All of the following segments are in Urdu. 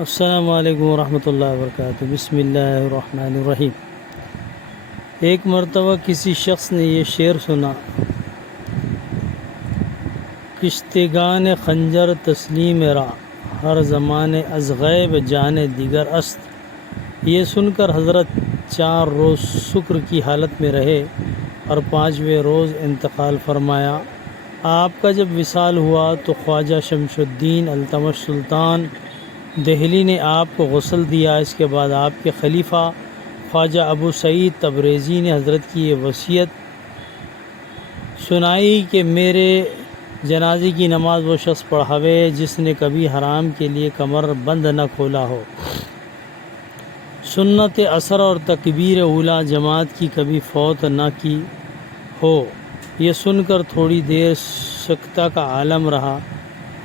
السلام علیکم ورحمۃ اللہ وبرکاتہ۔ بسم اللہ الرحمن الرحیم۔ ایک مرتبہ کسی شخص نے یہ شعر سنا: کشتگان خنجر تسلیم را، ہر زمانے از غیب جانے دیگر است۔ یہ سن کر حضرت 4 روز سکر کی حالت میں رہے اور 5ویں روز انتقال فرمایا۔ آپ کا جب وصال ہوا تو خواجہ شمس الدین التمش سلطان دہلی نے آپ کو غسل دیا۔ اس کے بعد آپ کے خلیفہ خواجہ ابو سعید تبریزی نے حضرت کی یہ وصیت سنائی کہ میرے جنازے کی نماز وہ شخص پڑھاوے جس نے کبھی حرام کے لیے کمر بند نہ کھولا ہو، سنت اثر اور تکبیر اولیٰ جماعت کی کبھی فوت نہ کی ہو۔ یہ سن کر تھوڑی دیر سکتہ کا عالم رہا۔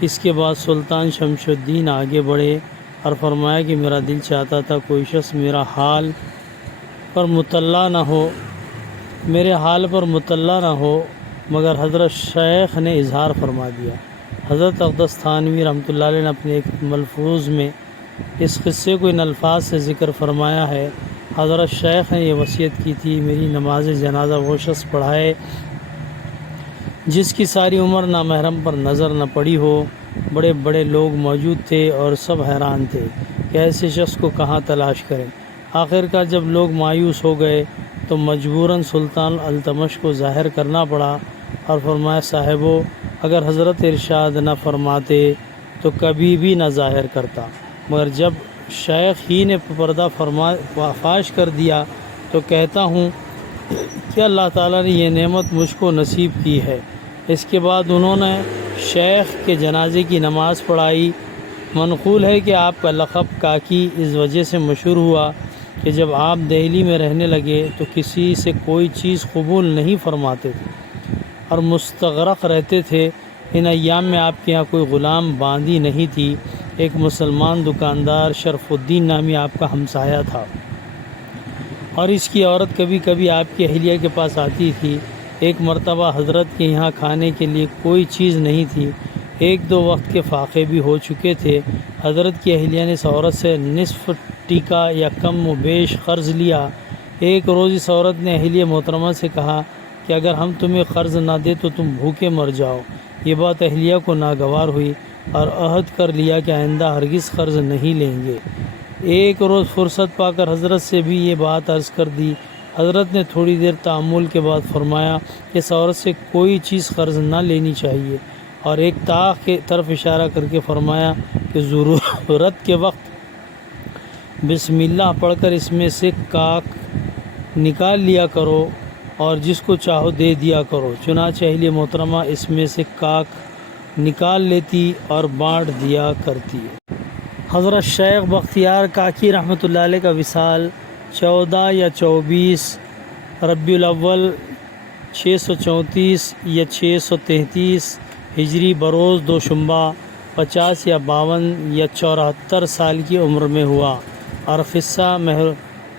اس کے بعد سلطان شمس الدین آگے بڑھے اور فرمایا کہ میرا دل چاہتا تھا کوئی شخص میرے حال پر مطلع نہ ہو، مگر حضرت شیخ نے اظہار فرما دیا۔ حضرت اقدس تھانوی رحمۃ اللہ علیہ نے اپنے ایک ملفوظ میں اس قصے کو ان الفاظ سے ذکر فرمایا ہے: حضرت شیخ نے یہ وصیت کی تھی میری نماز جنازہ وہ شخص پڑھائے جس کی ساری عمر نامحرم پر نظر نہ پڑی ہو۔ بڑے بڑے لوگ موجود تھے اور سب حیران تھے کہ ایسے شخص کو کہاں تلاش کریں۔ آخر کار جب لوگ مایوس ہو گئے تو مجبوراً سلطان التمش کو ظاہر کرنا پڑا اور فرمایا: صاحبو، اگر حضرت ارشاد نہ فرماتے تو کبھی بھی نہ ظاہر کرتا، مگر جب شیخ ہی نے پردہ فاش کر دیا تو کہتا ہوں کہ اللہ تعالیٰ نے یہ نعمت مجھ کو نصیب کی ہے۔ اس کے بعد انہوں نے شیخ کے جنازے کی نماز پڑھائی۔ منقول ہے کہ آپ کا لقب کاکی اس وجہ سے مشہور ہوا کہ جب آپ دہلی میں رہنے لگے تو کسی سے کوئی چیز قبول نہیں فرماتے تھے اور مستغرق رہتے تھے۔ ان ایام میں آپ کے یہاں کوئی غلام باندی نہیں تھی۔ ایک مسلمان دکاندار شرف الدین نامی آپ کا ہمسایہ تھا اور اس کی عورت کبھی کبھی آپ کی اہلیہ کے پاس آتی تھی۔ ایک مرتبہ حضرت کے یہاں کھانے کے لیے کوئی چیز نہیں تھی، 1-2 وقت کے فاقے بھی ہو چکے تھے۔ حضرت کی اہلیہ نے اس عورت سے نصف ٹیکہ یا کم و بیش قرض لیا۔ ایک روز اس عورت نے اہلیہ محترمہ سے کہا کہ اگر ہم تمہیں قرض نہ دیں تو تم بھوکے مر جاؤ۔ یہ بات اہلیہ کو ناگوار ہوئی اور عہد کر لیا کہ آئندہ ہرگز قرض نہیں لیں گے۔ ایک روز فرصت پا کر حضرت سے بھی یہ بات عرض کر دی۔ حضرت نے تھوڑی دیر تأمل کے بعد فرمایا کہ اس عورت سے کوئی چیز قرض نہ لینی چاہیے، اور ایک طاق کی طرف اشارہ کر کے فرمایا کہ ضرورت کے وقت بسم اللہ پڑھ کر اس میں سے کاک نکال لیا کرو اور جس کو چاہو دے دیا کرو۔ چنانچہ اہلیہ محترمہ اس میں سے کاک نکال لیتی اور بانٹ دیا کرتی۔ حضرت شیخ بختیار کاکی رحمۃ اللہ علیہ کا وصال 14 یا 24 ربیع الاول 634 یا 633 ہجری بروز دوشنبہ 50 یا 52 یا 74 سال کی عمر میں ہوا، اور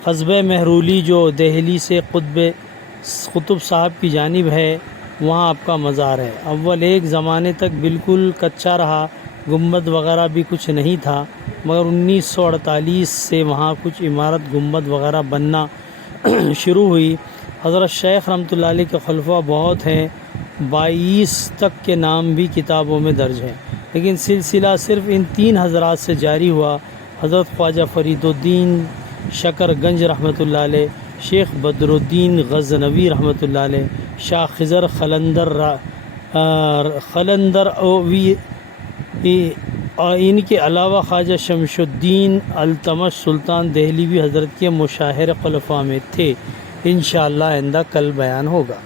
قصبہ مہرولی جو دہلی سے قطب صاحب کی جانب ہے وہاں آپ کا مزار ہے۔ اول ایک زمانے تک بالکل کچا رہا، گنبد وغیرہ بھی کچھ نہیں تھا، مگر 1948 سے وہاں کچھ عمارت گنبد وغیرہ بننا شروع ہوئی۔ حضرت شیخ رحمۃ اللہ علیہ کے خلفاء بہت ہیں، 22 تک کے نام بھی کتابوں میں درج ہیں، لیکن سلسلہ صرف ان 3 حضرات سے جاری ہوا: حضرت خواجہ فرید الدین شکر گنج رحمۃ اللہ علیہ، شیخ بدر الدین غزنوی رحمۃ اللہ علیہ، شاہ خضر خلندر اوی، اور ان کے علاوہ خواجہ شمس الدین التمش سلطان دہلی بھی حضرت کے مشاہیر خلفاء میں تھے۔ انشاءاللہ آئندہ کل بیان ہوگا۔